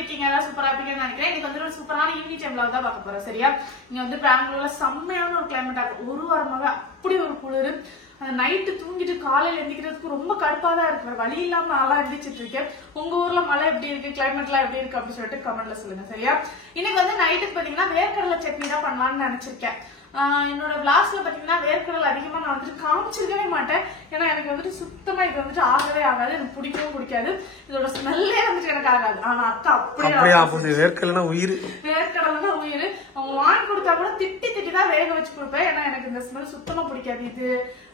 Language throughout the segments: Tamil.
எப்படி இருக்கீங்க? எல்லாம் சூப்பரா இருப்பீங்கன்னு நினைக்கிறேன். இன்னைக்கு வந்து ஒரு சூப்பரான ஈவினிங் டைம்ல தான் பார்க்க போறோம். சரியா? இங்க வந்து பெங்களூர்ல செம்மையான ஒரு கிளைமேட் ஆகும். ஒரு வாரமாக அப்படி ஒரு குளிர். அந்த நைட்டு தூங்கிட்டு காலையில எந்திக்கிறதுக்கு ரொம்ப கடுப்பா தான் இருக்கு. வழி இல்லாம நாளா எந்திரிச்சிட்டு இருக்கேன். உங்க ஊர்ல மழை எப்படி இருக்கு, கிளைமேட்லாம் எப்படி இருக்கு அப்படின்னு சொல்லிட்டு கமெண்ட்ல சொல்லுங்க. சரியா? இன்னைக்கு வந்து நைட்டுக்கு பாத்தீங்கன்னா வேர்க்கடலை சட்னி தான் பண்ணலாம்னு நினைச்சிருக்கேன். என்னோட கிளாஸ்ல பாத்தீங்கன்னா வேர்க்கடலை அதிகமா நான் வந்துட்டு காமிச்சிருக்கவே மாட்டேன். ஏன்னா எனக்கு வந்துட்டு சுத்தமா இது வந்துட்டு ஆகவே ஆகாது. எனக்கு பிடிக்கவும் பிடிக்காது. இதோட ஸ்மெல்லே வந்துட்டு எனக்கு ஆகாது. ஆனா அக்கா அப்படியே வேர்க்கடலைனா உயிர். வேர்க்கடலைனா உயிர். அவங்க வாங்கி கொடுத்தா கூட திட்டி தான் வேக வச்சு கொடுப்பேன். ஏன்னா எனக்கு இந்த ஸ்மெல் சுத்தமா பிடிக்காது. இது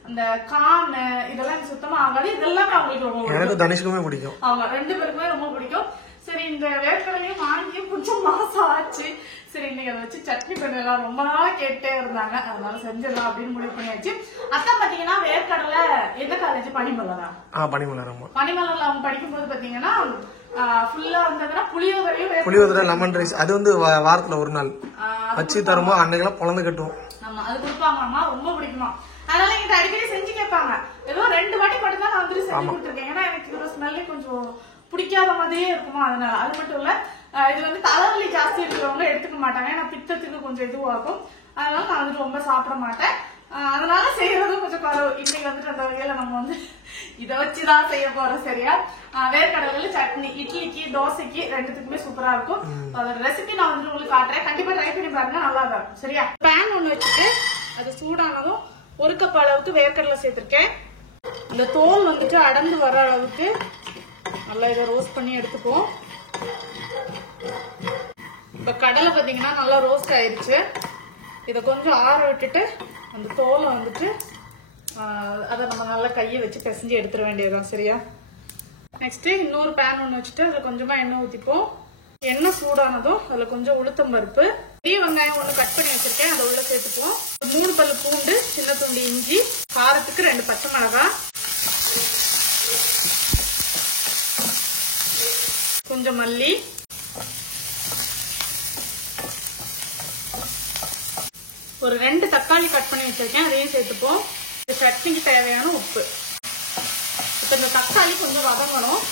அந்த கான் இதெல்லாம் எனக்கு சுத்தமா ஆகாது. இதெல்லாம் அவங்களுக்கு ரொம்ப எனக்கு தனிஷ்குமே பிடிக்கும். அவங்க 2 பேருக்குமே ரொம்ப பிடிக்கும். சரி, இந்த வேர்க்கடலையும் வாங்கி கொஞ்சம் மாசம் ஆச்சு. சரி, இன்னைக்கு அதை வச்சு சட்னி பண்ணலாம். ரொம்ப நாளா கேட்டே இருந்தாங்க, அதனால செஞ்சிடலாம் அப்படின்னு முடிவு பண்ணியாச்சு. அத்தா பாத்தீங்கன்னா வேர்க்கடலை எந்த காலேஜ்? பனிமலரா? பனிமலர்ல அவங்க படிக்கும் போது பாத்தீங்கன்னா ஃபுல்லா வந்ததுன்னா புளியோதரை லெமன் ரைஸ் அது வந்து வாரத்துல ஒரு நாள் வச்சு தருமோ அன்னைக்கெல்லாம் பொழந்து கட்டுவோம். ஆமா, அது கொடுப்பாங்கம்மா, ரொம்ப பிடிக்குமா. அதனால எங்கிட்ட அடிக்கடி செஞ்சு கேட்பாங்க. ஏதோ 2 வாட்டி மட்டும் தான் நான் வந்துட்டு செஞ்சு கொடுத்துருக்கேன். ஏன்னா எனக்கு இதோட ஸ்மெல்லே கொஞ்சம் பிடிக்காத மாதிரியே இருக்குமா, அதனால. அது மட்டும் இல்ல, இது வந்து தலைவலி ஜாஸ்தி இருக்கிறவங்க எடுத்துக்க மாட்டாங்க. ஏன்னா பித்தத்துக்கு கொஞ்சம் இதுவாகும். அதனால நான் வந்துட்டு ரொம்ப சாப்பிட மாட்டேன். அதனால செய்யறதும் கொஞ்சம் குறவு. இன்னைக்கு வந்துட்டு அந்த வகையில நம்ம வந்து இதை வச்சுதான் செய்ய போறோம். சரியா? வேர்க்கடலையில சட்னி இட்லிக்கு தோசைக்கு 2த்துக்குமே சூப்பரா இருக்கும். அதோட ரெசிபி நான் வந்து உங்களுக்கு காட்டுறேன். கண்டிப்பா ட்ரை பண்ணி பாருங்க, நல்லா தான் இருக்கும். சரியா? பேன் ஒண்ணு வச்சுட்டு அது சூடானதும் 1 கப் அளவுக்கு வேர்க்கடலை சேர்த்திருக்கேன். இந்த தோல் வந்துட்டு அடர்ந்து வர அளவுக்கு நல்லா இதை ரோஸ்ட் பண்ணி எடுத்துப்போம். இப்ப கடலை பாத்தீங்கன்னா நல்லா ரோஸ்ட் ஆயிருச்சு. இதை கொஞ்சம் ஆற விட்டுட்டு அந்த தோலை வந்துட்டு அதை நம்ம நல்லா கையை வச்சு பிசைஞ்சு எடுத்துட வேண்டியதுதான். சரியா? நெக்ஸ்ட் இன்னொரு பேன் ஒண்ணு வச்சுட்டு அதுல கொஞ்சமா எண்ணெய் ஊத்திப்போம். எண்ணெய் சூடானதும் அதுல கொஞ்சம் உளுத்தம் பருப்பு, பெரிய வெங்காயம் 1 கட் பண்ணி வச்சிருக்கேன், அதை உள்ள சேர்த்துப்போம். 3 பல்லு பூண்டு, சின்ன துண்டு இஞ்சி, காரத்துக்கு 2 பச்சை மிளகாய், கொஞ்சம் மல்லி, ஒரு 2 தக்காளி கட் பண்ணி வச்சிருக்கேன், அதையும் சேர்த்துப்போம். இந்த சட்னிக்கு தேவையான உப்பு. இப்ப இந்த தக்காளி கொஞ்சம் வதங்கணும்.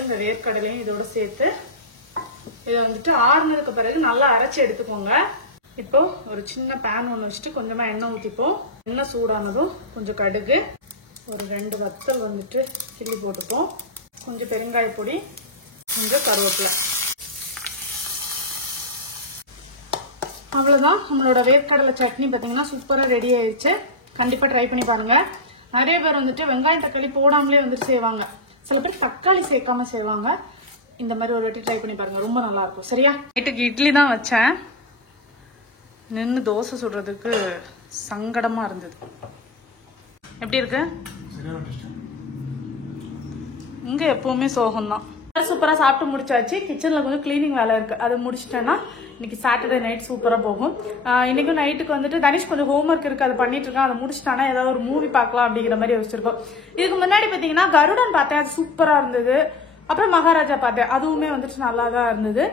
இந்த வேர்க்கடலையும் இதோட சேர்த்து இதை வந்துட்டு ஆறுனதுக்கு பிறகு நல்லா அரைச்சி எடுத்துக்கோங்க. இப்போ ஒரு சின்ன பேன் ஒண்ணு வச்சுட்டு கொஞ்சமா எண்ணெய் ஊத்திப்போம். எண்ணெய் சூடானதும் கொஞ்சம் கடுகு, ஒரு 2 வத்தல் வந்துட்டு கிள்ளி போட்டுப்போம். கொஞ்சம் பெருங்காய பொடி, கொஞ்சம் கருவேப்பிலை. அவ்வளவுதான், நம்மளோட வேர்க்கடலை சட்னி பாத்தீங்கன்னா சூப்பரா ரெடி ஆயிடுச்சு. கண்டிப்பா ட்ரை பண்ணி பாருங்க. நிறைய பேர் வந்துட்டு வெங்காயம் தக்காளி போடாமலே வந்துட்டு செய்வாங்க. சில பேர் தக்காளி சேர்க்காம செய்வாங்க. இந்த மாதிரி ஒரு வாட்டி ட்ரை பண்ணி பாருங்க, ரொம்ப நல்லா இருக்கும். சரியா? நைட்டுக்கு இட்லி தான் வச்சேன். நின்று தோசை சுடுறதுக்கு சங்கடமா இருந்தது. எப்படி இருக்கு? இங்க எப்பவுமே சோகம்தான். சூப்பரா சாப்பிட்டு முடிச்சாச்சு. கிச்சன்ல கொஞ்சம் கிளீனிங் வேலை இருக்கு, அதை முடிச்சிட்டேன்னா இன்னைக்கு சாட்டர்டே நைட் சூப்பரா போகும். இன்னைக்கும் நைட்டுக்கு வந்துட்டு தனிஷ் கொஞ்சம் ஹோம்ஒர்க் இருக்கு, அதை பண்ணிட்டு இருக்கான். அதை முடிச்சிட்டானா ஏதாவது ஒரு மூவி பார்க்கலாம் அப்படிங்கிற மாதிரி யோசிச்சிருக்கோம். இதுக்கு முன்னாடி பாத்தீங்கன்னா கருடன் பார்த்தேன், அது சூப்பரா இருந்தது. அப்புறம் மகாராஜா பார்த்தேன், அதுவுமே வந்துட்டு நல்லா தான் இருந்தது.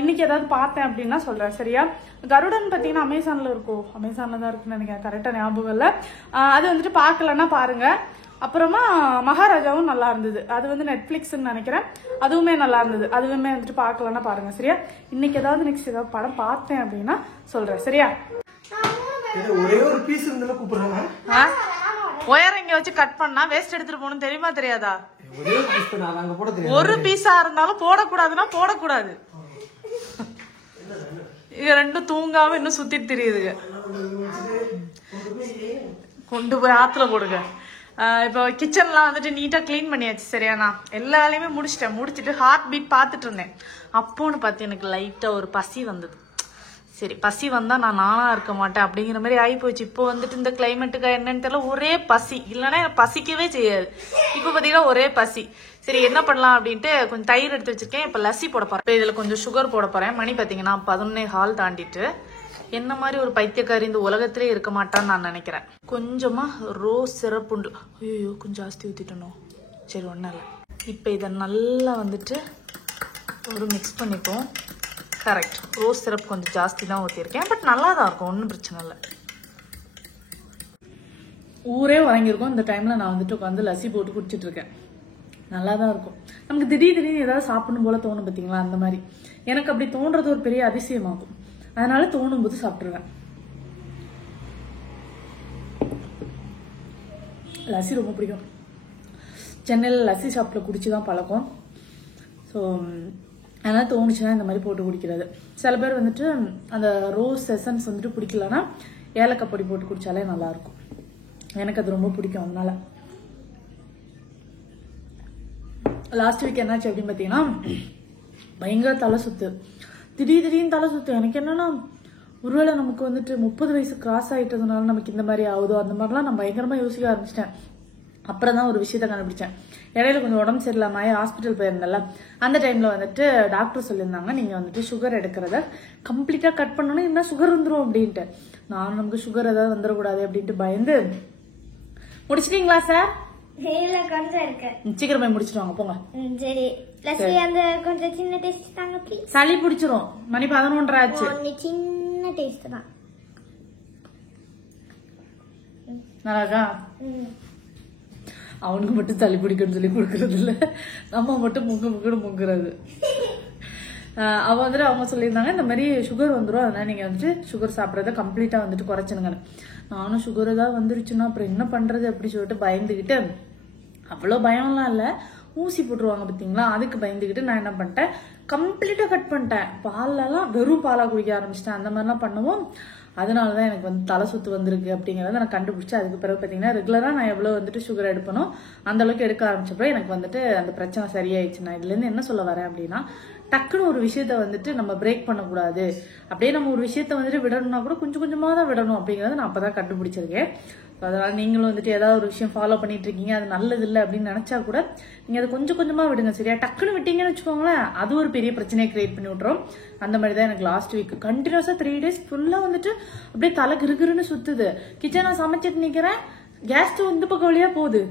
இன்னைக்கு ஏதாவது பார்த்தேன் அப்படின்னா சொல்றேன். சரியா? கருடன் பாத்தீங்கன்னா அமேசான்ல இருக்கும், அமேசான்ல தான் இருக்குன்னு நினைக்கிறேன், கரெக்டா ஞாபகம் இல்ல. அது வந்துட்டு பாக்கலன்னா பாருங்க. அப்புறமா மகாராஜாவும் நல்லா இருந்தது, அது வந்து நெட்ஃபிளிக்ஸ்ன்னு நினைக்கிறேன், அதுவுமே நல்லா இருந்தது. அதுவுமே வந்துட்டு பாக்கலன்னா பாருங்க. சரியா? இன்னைக்கு ஏதாவது நெக்ஸ்ட் ஏதாவது படம் பார்த்தேன் அப்படின்னா சொல்றேன். சரியா? ஒரே ஒரு பீஸ் இருந்தாலும் கூப்பிடுறாங்க. ஒயர் இங்க வச்சு கட் பண்ணா வேஸ்ட் எடுத்துட்டு போகணும், தெரியுமா தெரியாதா? ஒரு பீஸா இருந்தாலும் போடக்கூடாதுன்னா போடக்கூடாது. இது 2 தூங்காம இன்னும் சுத்திட்டு தெரியுதுங்க. கொண்டு போய் ஆத்துல போடுங்க. இப்போ கிச்சன்லாம் வந்துட்டு நீட்டா கிளீன் பண்ணியாச்சு. சரியா? நான் எல்லா வேலையுமே முடிச்சுட்டு ஹார்ட் பீட் பார்த்துட்டு இருந்தேன். அப்போன்னு பார்த்து எனக்கு லைட்டா ஒரு பசி வந்தது. சரி, பசி வந்தா நானா இருக்க மாட்டேன் அப்படிங்கிற மாதிரி ஆகி போச்சு. இப்போ வந்துட்டு இந்த கிளைமேட்டுக்கு என்னன்னு தெரியல, ஒரே பசி, இல்லைன்னா பசிக்கவே செய்யாது. இப்போ பாத்தீங்கன்னா ஒரே பசி. சரி, என்ன பண்ணலாம் அப்படின்ட்டு கொஞ்சம் தயிர் எடுத்து வச்சிருக்கேன். இப்ப லஸ்ஸி போட போறேன். இப்போ இதுல கொஞ்சம் சுகர் போட போறேன். மணி பாத்தீங்கன்னா 11:15 தாண்டிட்டு. என்ன மாதிரி ஒரு பைத்தியக்காரி இந்த உலகத்திலே இருக்க மாட்டான்னு நான் நினைக்கிறேன். கொஞ்சமா ரோஸ் சிரப் உண்டு. ஐயோ, கொஞ்சம் ஜாஸ்தி ஊத்திட்டணும். சரி, ஒன்றும் இல்லை. இப்போ இதை நல்லா வந்துட்டு ஒரு மிக்ஸ் பண்ணிப்போம். கரெக்ட், ரோஸ் சிரப் கொஞ்சம் ஜாஸ்தி தான் ஊற்றிருக்கேன், பட் நல்லா தான் இருக்கும், ஒன்றும் பிரச்சனை இல்லை. ஊரே உறங்கியிருக்கோம். இந்த டைம்ல நான் வந்துட்டு உட்காந்து லஸ்ஸி போட்டு குடிச்சிட்டு இருக்கேன். நல்லா தான் இருக்கும். நமக்கு திடீர்னு ஏதாவது சாப்பிடணும் போல தோணும் பார்த்தீங்களா, அந்த மாதிரி எனக்கு அப்படி தோன்றது ஒரு பெரிய அதிசயமாகும். அதனால தோணும் போது சாப்பிட்டுருவேன். லஸ்ஸி ரொம்ப பிடிக்கும். சென்னையில் லஸ்ஸி ஷாப்பில் குடிச்சு தான் பழக்கம். ஸோ அதனால் தோணுச்சுன்னா இந்த மாதிரி போட்டு குடிக்கிறது. சில பேர் வந்துட்டு அந்த ரோஸ் எசன்ஸ் வந்துட்டு பிடிக்கலன்னா ஏலக்காய் பொடி போட்டு குடித்தாலே நல்லாயிருக்கும். எனக்கு அது ரொம்ப பிடிக்கும். அதனால லாஸ்ட் வீக் என்னாச்சு அப்படின்னு பார்த்தீங்கன்னா, பயங்கர தலை சுத்து. திடீர்னு தலை சுத்து. எனக்கு என்னன்னா, ஒருவேளை நமக்கு வந்துட்டு 30 வயசு கிராஸ் ஆகிட்டதுனால நமக்கு இந்த மாதிரி ஆகுதோ அந்த மாதிரிலாம் நான் பயங்கரமாக யோசிக்க ஆரம்பிச்சிட்டேன். அப்புறம் தான் ஒரு விஷயத்த கண்டுபிடிச்சேன். இடையில கொஞ்சம் உடம்பு சரியில்லாம ஹாஸ்பிட்டல் போயிருந்தேன்ல, அந்த டைம்ல வந்துட்டு டாக்டர் சொல்லியிருந்தாங்க, நீங்க வந்துட்டு சுகர் எடுக்கிறத கம்ப்ளீட்டா கட் பண்ணணும், என்ன சுகர் வந்துடும் அப்படின்ட்டு. நான் நமக்கு சுகர் ஏதாவது வந்துடக்கூடாது அப்படின்ட்டு பயந்து. முடிச்சிட்டீங்களா சார்? கொஞ்சம் இருக்கு. சீக்கிரம் போய் முடிச்சிட்டு வாங்க போங்க. சரி, லஸ்ஸி அந்த கொஞ்சம் சின்ன டேஸ்ட் தாங்க ப்ளீஸ். சளி பிடிச்சிரும். மணி 11:30 ஆச்சு. சின்ன டேஸ்ட் தான். நல்லாக்கா? அவனுக்கு மட்டும் சளி பிடிக்குன்னு சொல்லி கொடுக்கறது இல்ல, நம்ம மட்டும் முங்குன்னு முங்குறது. அவ வந்துட்டு அவங்க சொல்லியிருந்தாங்க, இந்த மாதிரி சுகர் வந்துடும், அதனால நீங்க வந்துட்டு சுகர் சாப்பிட்றத கம்ப்ளீட்டா வந்துட்டு குறைச்சினுங்கன்னு. நானும் சுகர் ஏதாவது வந்துருச்சுன்னா அப்புறம் என்ன பண்றது அப்படி சொல்லிட்டு பயந்துகிட்டு, அவ்வளோ பயம்லாம் இல்லை, ஊசி போட்டுருவாங்க பார்த்தீங்களா, அதுக்கு பயந்துக்கிட்டு நான் என்ன பண்ணிட்டேன், கம்ப்ளீட்டா கட் பண்ணிட்டேன். பாலெல்லாம் வெறும் பாலா குடிக்க ஆரம்பிச்சிட்டேன். அந்த மாதிரிலாம் பண்ணுவோம். அதனாலதான் எனக்கு வந்து தலை சுத்து வந்திருக்கு அப்படிங்கறத நான் கண்டுபிடிச்சேன். அதுக்கு பிறகு பாத்தீங்கன்னா ரெகுலரா நான் எவ்வளவு வந்துட்டு சுகர் எடுப்பனோ அந்த அளவுக்கு எடுக்க ஆரம்பிச்சப்போ எனக்கு வந்துட்டு அந்த பிரச்சனை சரியாயிடுச்சு. நான் இதுல இருந்து என்ன சொல்ல வரேன் அப்படின்னா, டக்குன்னு ஒரு விஷயத்த வந்துட்டு நம்ம பிரேக் பண்ணக்கூடாது. அப்படியே நம்ம ஒரு விஷயத்த வந்துட்டு விடணும்னா கூட கொஞ்சம் கொஞ்சமா தான் விடணும் அப்படிங்கறத நான் அப்பதான் கண்டுபிடிச்சிருக்கேன். அதனால நீங்களும் வந்துட்டு ஏதாவது ஒரு விஷயம் ஃபாலோ பண்ணிட்டு இருக்கீங்க, அது நல்லது இல்லை அப்படின்னு நினைச்சா கூட நீங்க அதை கொஞ்சம் கொஞ்சமா விடுங்க. சரியா? டக்குன்னு விட்டீங்கன்னு வச்சுக்கோங்களேன், அது ஒரு பெரிய பிரச்சனையை கிரியேட் பண்ணி விட்டுரும். அந்த மாதிரி தான் எனக்கு லாஸ்ட் வீக் கண்டினியூஸா 3 days ஃபுல்லா வந்துட்டு அப்படியே தலை கிருகிருன்னு சுத்துது. கிச்சனை சமைச்சிட்டு நிக்கிறேன், கேஸ் ஸ்டவ் இந்த பக்கம் வழியா போகுது,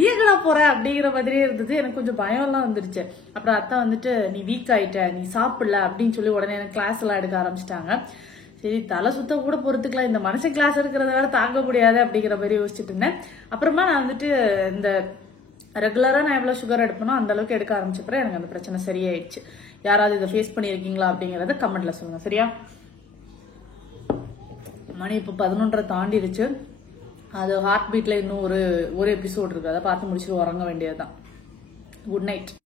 வீக்கடா போற அப்படிங்கிற மாதிரியே இருந்தது. எனக்கு கொஞ்சம் பயம் எல்லாம் வந்துருச்சு. அப்புறம் அத்தை வந்துட்டு நீ வீக் ஆயிட்ட, நீ சாப்பிடல அப்படின்னு சொல்லி உடனே எனக்கு கிளாஸ் எல்லாம் எடுக்க ஆரம்பிச்சிட்டாங்க. சரி, தலை சுத்த கூட பொறுத்துக்கலாம், இந்த மனுஷன் கிளாஸ் எடுக்கிறத வேற தாங்க முடியாது அப்படிங்கிற மாதிரி யோசிச்சுட்டு இருந்தேன். அப்புறமா நான் வந்துட்டு இந்த ரெகுலரா நான் எவ்வளவு சுகர் எடுப்பனோ அந்த அளவுக்கு எடுக்க ஆரம்பிச்சப்பறம் எனக்கு அந்த பிரச்சனை சரியாயிடுச்சு. யாராவது இதை ஃபேஸ் பண்ணிருக்கீங்களா அப்படிங்கறத கமெண்ட்ல சொல்லுங்க. சரியா? மணி இப்போ 11:30 தாண்டிடுச்சு. அது ஹார்ட் பீட்ல இன்னும் ஒரு எபிசோட் இருக்கு, அதை பார்த்து முடிச்சுட்டு உறங்க வேண்டியதுதான். Good night.